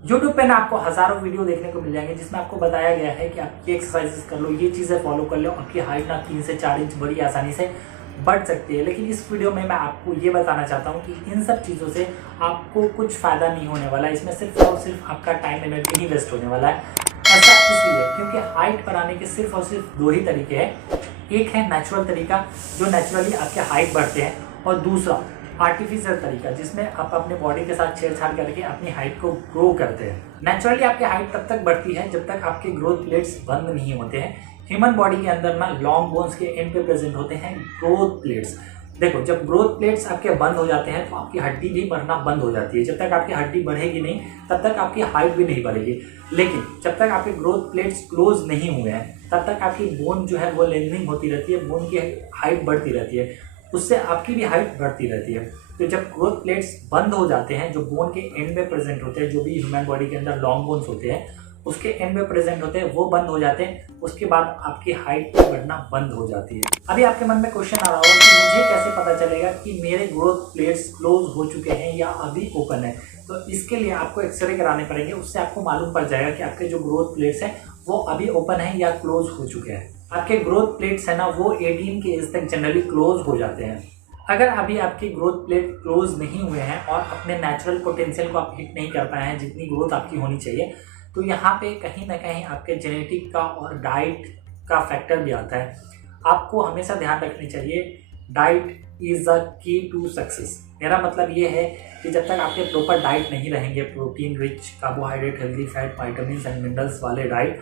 YouTube पे ना आपको हज़ारों वीडियो देखने को मिल जाएंगे जिसमें आपको बताया गया है कि आप ये एक्सरसाइजेस कर लो, ये चीज़ें फॉलो कर लो, आपकी हाइट ना 3 से 4 इंच बड़ी आसानी से बढ़ सकती है। लेकिन इस वीडियो में मैं आपको ये बताना चाहता हूँ कि इन सब चीज़ों से आपको कुछ फ़ायदा नहीं होने वाला है। इसमें सिर्फ और सिर्फ आपका टाइम एनर्जी ही वेस्ट होने वाला है। ऐसा इसलिए क्योंकि हाइट बढ़ाने के सिर्फ और सिर्फ दो ही तरीके हैं। एक है नेचुरल तरीका जो नेचुरली आपके हाइट बढ़ते हैं, और दूसरा आर्टिफिशियल तरीका जिसमें आप अपने बॉडी के साथ छेड़छाड़ करके अपनी हाइट को ग्रो करते हैं। नेचुरली आपकी हाइट तब तक बढ़ती है जब तक आपके ग्रोथ प्लेट्स बंद नहीं होते हैं। ह्यूमन बॉडी के अंदर ना लॉन्ग बोन्स के एंड पे प्रेजेंट होते हैं ग्रोथ प्लेट्स। देखो, जब ग्रोथ प्लेट्स आपके बंद हो जाते हैं तो आपकी हड्डी भी बढ़ना बंद हो जाती है। जब तक आपकी हड्डी बढ़ेगी नहीं तब तक आपकी हाइट भी नहीं बढ़ेगी। लेकिन जब तक आपके ग्रोथ प्लेट्स क्लोज नहीं हुए हैं तब तक आपकी बोन जो है वो लेंथनिंग होती रहती है, बोन की हाइट बढ़ती रहती है, उससे आपकी भी हाइट बढ़ती रहती है। तो जब ग्रोथ प्लेट्स बंद हो जाते हैं, जो बोन के एंड में प्रेजेंट होते हैं, जो भी ह्यूमन बॉडी के अंदर लॉन्ग बोन्स होते हैं उसके एंड में प्रेजेंट होते हैं, वो बंद हो जाते हैं। उसके बाद आपकी हाइट बढ़ना बंद हो जाती है। अभी आपके मन में क्वेश्चन आ रहा होगा कि मुझे कैसे पता चलेगा कि मेरे ग्रोथ प्लेट्स क्लोज हो चुके हैं या अभी ओपन है। तो इसके लिए आपको एक्सरे कराने पड़ेंगे, उससे आपको मालूम पड़ जाएगा कि आपके जो ग्रोथ प्लेट्स हैं वो अभी ओपन है या क्लोज हो चुके हैं। आपके ग्रोथ प्लेट्स है ना वो 18 के एज तक जनरली क्लोज हो जाते हैं। अगर अभी आपके ग्रोथ प्लेट क्लोज नहीं हुए हैं और अपने नेचुरल पोटेंशियल को आप हिट नहीं कर पाए हैं जितनी ग्रोथ आपकी होनी चाहिए, तो यहाँ पे कहीं ना कहीं आपके जेनेटिक का और डाइट का फैक्टर भी आता है। आपको हमेशा ध्यान रखनी चाहिए, diet is the key to success. मेरा मतलब ये है कि जब तक आपके प्रॉपर डाइट नहीं रहेंगे, protein rich, carbohydrate, healthy fat, vitamin and minerals वाले डाइट,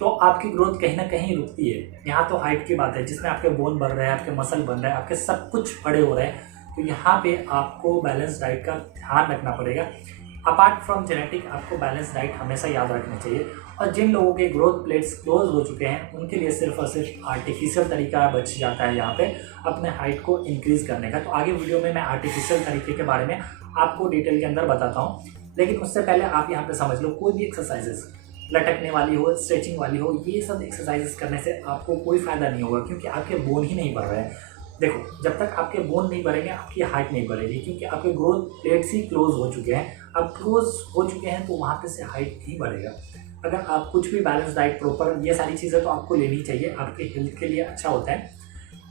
तो आपकी ग्रोथ कहीं ना कहीं रुकती है। यहाँ तो हाइट की बात है जिसमें आपके बोन बढ़ रहे हैं, आपके मसल बन रहे हैं, आपके सब कुछ बड़े हो रहे हैं। तो यहाँ पे आपको बैलेंस डाइट का ध्यान रखना पड़ेगा। अपार्ट फ्रॉम जेनेटिक आपको बैलेंस डाइट हमेशा याद रखनी चाहिए। और जिन लोगों के ग्रोथ प्लेट्स क्लोज हो चुके हैं उनके लिए सिर्फ और सिर्फ आर्टिफिशियल तरीका बच जाता है यहाँ पे अपने हाइट को इंक्रीज़ करने का। तो आगे वीडियो में मैं आर्टिफिशियल तरीके के बारे में आपको डिटेल के अंदर बताता हूँ। लेकिन उससे पहले आप यहाँ पे समझ लो, कोई भी एक्सरसाइजेस लटकने वाली हो, स्ट्रेचिंग वाली हो, ये सब एक्सरसाइजेस करने से आपको कोई फ़ायदा नहीं होगा क्योंकि आपके बोन ही नहीं बढ़ रहे हैं। देखो, जब तक आपके बोन नहीं बढ़ेंगे आपकी हाइट नहीं बढ़ेगी क्योंकि आपके ग्रोथ प्लेट्स ही क्लोज हो चुके हैं। अब क्लोज हो चुके हैं तो वहाँ पे से हाइट नहीं बढ़ेगा। अगर आप कुछ भी बैलेंस डाइट, प्रॉपर, ये सारी चीज़ें तो आपको लेनी चाहिए, आपके हेल्थ के लिए अच्छा होता है।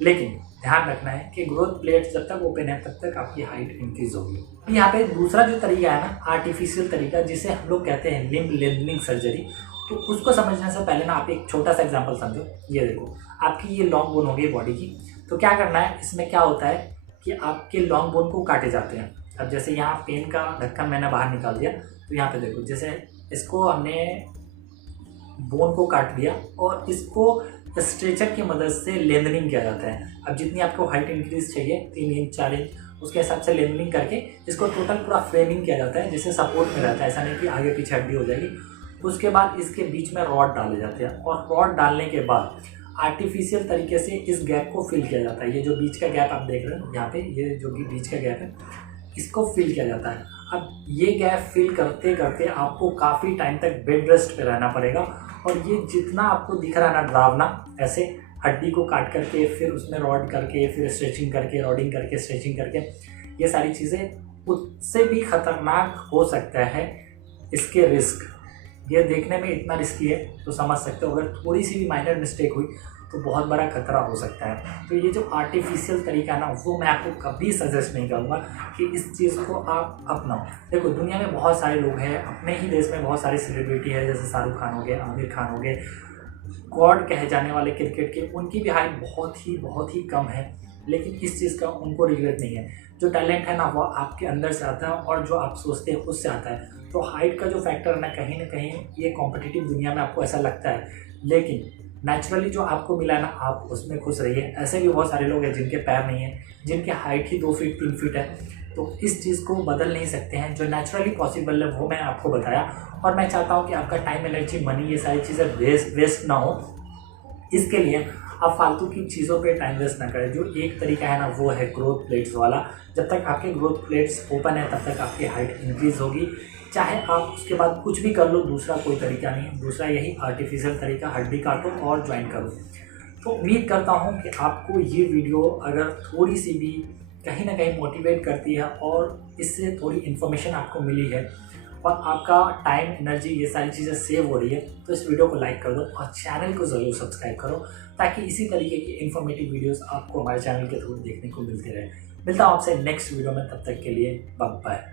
लेकिन ध्यान रखना है कि ग्रोथ प्लेट्स जब तक ओपन है तब तक आपकी हाइट इंक्रीज होगी। यहाँ पे दूसरा जो तरीका है ना, आर्टिफिशियल तरीका, जिसे हम लोग कहते हैं लिम्ब लेंथनिंग सर्जरी, तो उसको समझने से पहले ना आप एक छोटा सा एग्जांपल समझो। ये देखो, आपकी ये लॉन्ग बोन हो गई बॉडी की। तो क्या करना है, इसमें क्या होता है कि आपके लॉन्ग बोन को काटे जाते हैं। अब जैसे यहाँ पेन का ढक्कन मैंने बाहर निकाल दिया, तो यहाँ पे देखो, जैसे इसको हमने बोन को काट दिया और इसको स्ट्रेचर की मदद से लेंथनिंग किया जाता है। अब जितनी आपको हाइट इंक्रीज चाहिए, 3 इंच 4 इंच, उसके हिसाब से लेंथनिंग करके इसको टोटल पूरा फ्रेमिंग किया जाता है जिससे सपोर्ट में रहता है। ऐसा नहीं कि आगे पीछे हड्डी हो जाएगी। उसके बाद इसके बीच में रॉड डाले जाते हैं और रॉड डालने के बाद आर्टिफिशियल तरीके से इस गैप को फिल किया जाता है। ये जो बीच का गैप आप देख रहे हो यहाँ पे, ये जो बीच का गैप है, इसको फिल किया जाता है। अब ये गैप फिल करते करते आपको काफ़ी टाइम तक बेड रेस्ट पे रहना पड़ेगा। और ये जितना आपको दिख रहा है ना डरावना, ऐसे हड्डी को काट करके फिर उसमें रॉड करके फिर स्ट्रेचिंग करके, रॉडिंग करके, स्ट्रेचिंग करके, ये सारी चीज़ें, उससे भी खतरनाक हो सकता है इसके रिस्क। ये देखने में इतना रिस्की है तो समझ सकते हो, अगर थोड़ी सी भी माइनर मिस्टेक हुई तो बहुत बड़ा खतरा हो सकता है। तो ये जो आर्टिफिशियल तरीका है ना, वो मैं आपको कभी सजेस्ट नहीं करूँगा कि इस चीज़ को आप अपनाओ। देखो, दुनिया में बहुत सारे लोग हैं, अपने ही देश में बहुत सारे सेलिब्रिटी है, जैसे शाहरुख खान हो गए, आमिर खान हो गए, गॉड कहे जाने वाले क्रिकेट के, उनकी भी हाइट बहुत ही कम है। लेकिन इस चीज़ का उनको रिग्रेट नहीं है। जो टैलेंट है ना वो आपके अंदर से आता है और जो आप सोचते हैं उससे आता है। तो हाइट का जो फैक्टर है ना कहीं ये कॉम्पिटिटिव दुनिया में आपको ऐसा लगता है, लेकिन नेचुरली जो आपको मिला है ना, आप उसमें खुश रहिए। ऐसे भी बहुत सारे लोग हैं जिनके पैर नहीं है, जिनकी हाइट ही 2 फीट 3 फीट है। तो इस चीज़ को बदल नहीं सकते हैं। जो नेचुरली पॉसिबल है वो मैं आपको बताया, और मैं चाहता हूँ कि आपका टाइम, एनर्जी, मनी, ये सारी चीज़ें वेस्ट ना हो। इसके लिए आप फालतू की चीज़ों पे टाइम वेस्ट ना करें। जो एक तरीका है ना वो है ग्रोथ प्लेट्स वाला। जब तक आपके ग्रोथ प्लेट्स ओपन है तब तक आपकी हाइट इंक्रीज होगी। चाहे आप उसके बाद कुछ भी कर लो, दूसरा कोई तरीका नहीं है। दूसरा यही आर्टिफिशियल तरीका, हड्डी काटो और ज्वाइन करो। तो उम्मीद करता हूँ कि आपको ये वीडियो अगर थोड़ी सी भी कहीं ना कहीं मोटिवेट करती है और इससे थोड़ी इन्फॉर्मेशन आपको मिली है, और आपका टाइम, एनर्जी, ये सारी चीज़ें सेव हो रही है, तो इस वीडियो को लाइक कर दो और चैनल को ज़रूर सब्सक्राइब करो, ताकि इसी तरीके की इन्फॉर्मेटिव वीडियोस आपको हमारे चैनल के थ्रू देखने को मिलते रहे। मिलता हूँ आपसे नेक्स्ट वीडियो में, तब तक के लिए बाय बाय।